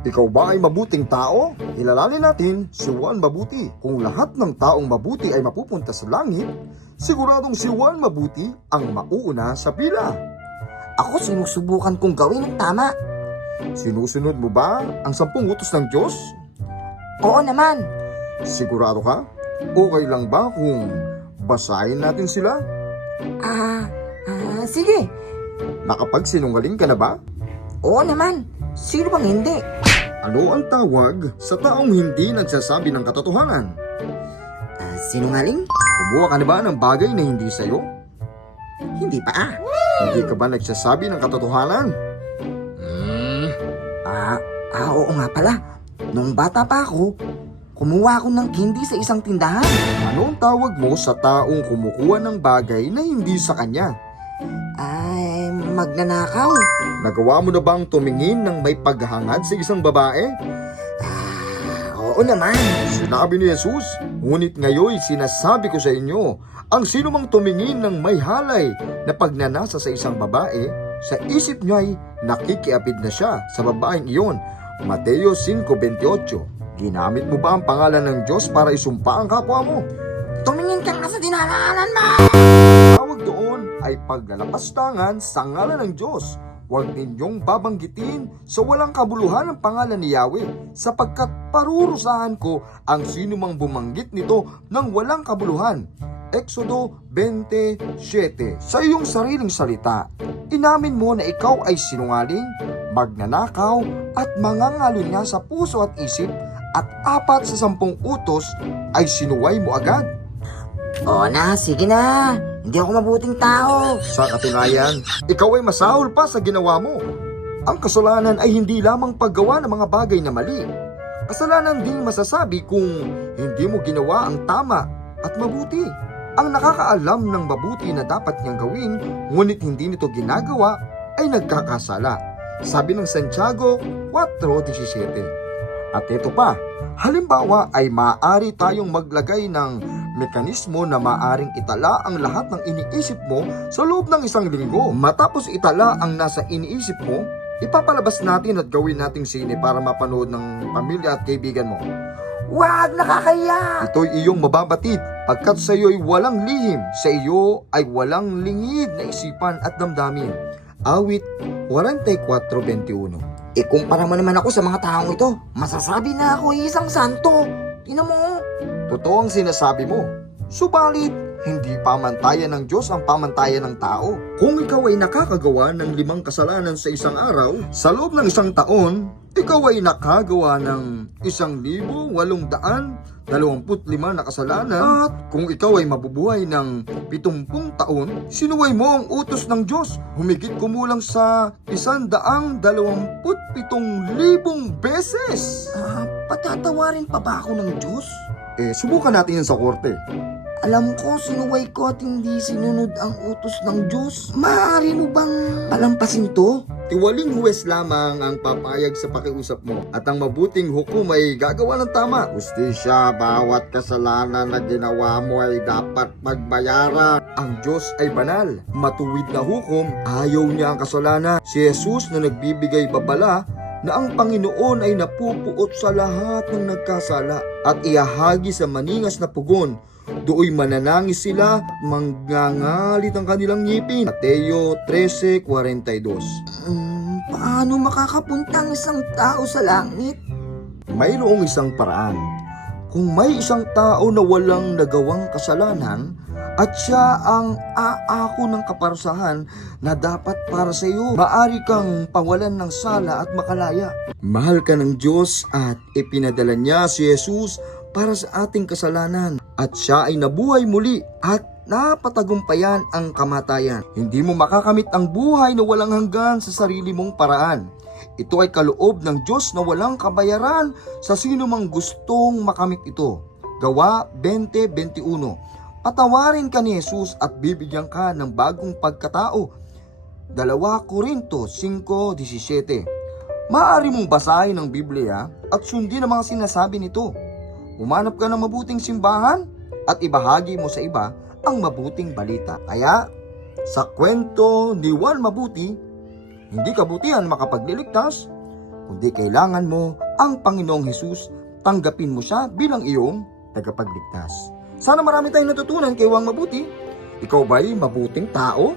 Ikaw ba ay mabuting tao? Ilalali natin si Juan Mabuti. Kung lahat ng taong mabuti ay mapupunta sa langit, siguradong si Juan Mabuti ang mauuna sa pila. Ako sinusubukan kong gawin ang tama. Sinusunod mo ba ang 10 utos ng Diyos? Oo naman. Sigurado ka? Okay lang ba kung basahin natin sila? Sige. Nakapagsinungaling ka na ba? Oo naman. Sino bang hindi? Ano ang tawag sa taong hindi nagsasabi ng katotohanan? Sinungaling? Kumuha ka na ba ng bagay na hindi sa'yo? Hindi pa. Hindi ka ba nagsasabi ng katotohanan? Oo nga pala. Nung bata pa ako, kumuha ako ng candy sa isang tindahan. Ano ang tawag mo sa taong kumukuha ng bagay na hindi sa kanya? Ay, magnanakaw. Nagawa mo na bang tumingin ng may paghahangad sa isang babae? Oo naman. Sinabi ni Jesus, ngunit ngayon sinasabi ko sa inyo, ang sino mang tumingin ng may halay na pagnanasa sa isang babae, sa isip niya'y nakikiapid na siya sa babaeng iyon. Mateo 5:28. Ginamit mo ba ang pangalan ng Diyos para isumpa ang kapwa mo? Tumingin ka nga sa dinaraanan mo. Tawag doon ay paglalapastangan sa ngalan ng Diyos. Huwag ninyong babanggitin sa walang kabuluhan ang pangalan ni Yahweh, sapagkat parurusahan ko ang sino mang bumanggit nito ng walang kabuluhan. Exodo 27. Sa iyong sariling salita, inamin mo na ikaw ay sinungaling, magnanakaw at mangangalunya sa puso at isip, at 4 sa 10 utos ay sinuway mo agad. Oo na, sige na. Hindi ako mabuting tao. Sa katunayan, ikaw ay masahol pa sa ginawa mo. Ang kasalanan ay hindi lamang paggawa ng mga bagay na mali. Kasalanan ding masasabi kung hindi mo ginawa ang tama at mabuti. Ang nakakaalam ng mabuti na dapat niyang gawin, ngunit hindi nito ginagawa, ay nagkakasala. Sabi ng Santiago 4:17. At ito pa, halimbawa ay maaari tayong maglagay ng mekanismo na maaring itala ang lahat ng iniisip mo sa loob ng 1 linggo. Matapos itala ang nasa iniisip mo, ipapalabas natin at gawin nating sine para mapanood ng pamilya at kaibigan mo. Wag, nakakaya. Ito'y iyong mababatid, pagkat sa iyo'y walang lihim, sa iyo ay walang lingid na isipan at damdamin. Awit 44:21. Ikumpara mo naman ako sa mga taong ito. Masasabi na ako ay isang santo. Tingnan mo. Totoo ang sinasabi mo. Subalit, hindi pamantayan ng Diyos ang pamantayan ng tao. Kung ikaw ay nakakagawa ng 5 kasalanan sa isang araw, sa loob ng 1 taon, ikaw ay nakagawa ng 1,825 na kasalanan. At kung ikaw ay mabubuhay ng 70 taon, sinuway mo ang utos ng Diyos. Humigit kumulang sa 127,000 beses. Patatawarin pa ba ako ng Diyos? Subukan natin yan sa korte. Alam ko, sinuway ko at hindi sinunod ang utos ng Diyos. Maaari mo bang palampasin to? Tiwaling huwes lamang ang papayag sa pakiusap mo, at ang mabuting hukom ay gagawa ng tama. Hustisya, bawat kasalanan na ginawa mo ay dapat magbayaran. Ang Diyos ay banal, matuwid na hukom, ayaw niya ang kasalanan. Si Jesus na nagbibigay babala na ang Panginoon ay napupuot sa lahat ng nagkasala at iahagi sa maningas na pugon. Dooy mananangis sila, mangangalit ang kanilang ngipin. Mateo 13:42. Paano makakapunta ang isang tao sa langit? Mayroong isang paraan. Kung may isang tao na walang nagawang kasalanan at siya ang aako ng kaparusahan na dapat para sa iyo, maaari kang pawalan ng sala at makalaya. Mahal ka ng Diyos at ipinadala niya si Jesus para sa ating kasalanan, at siya ay nabuhay muli at napatagumpayan ang kamatayan. Hindi mo makakamit ang buhay na walang hanggan sa sarili mong paraan. Ito ay kaloob ng Diyos na walang kabayaran sa sino mang gustong makamit ito. Gawa 20:21. Patawarin ka ni Jesus at bibigyan ka ng bagong pagkatao. 2 Korinto 5:17. Maaari mong basahin ang Biblia at sundin ang mga sinasabi nito. Umanap ka ng mabuting simbahan at ibahagi mo sa iba ang mabuting balita. Kaya, sa kwento ni Juan Mabuti, hindi kabutihan makapagliligtas, kundi kailangan mo ang Panginoong Hesus, tanggapin mo siya bilang iyong tagapagligtas. Sana marami tayong natutunan kay Wang Mabuti. Ikaw ba'y mabuting tao?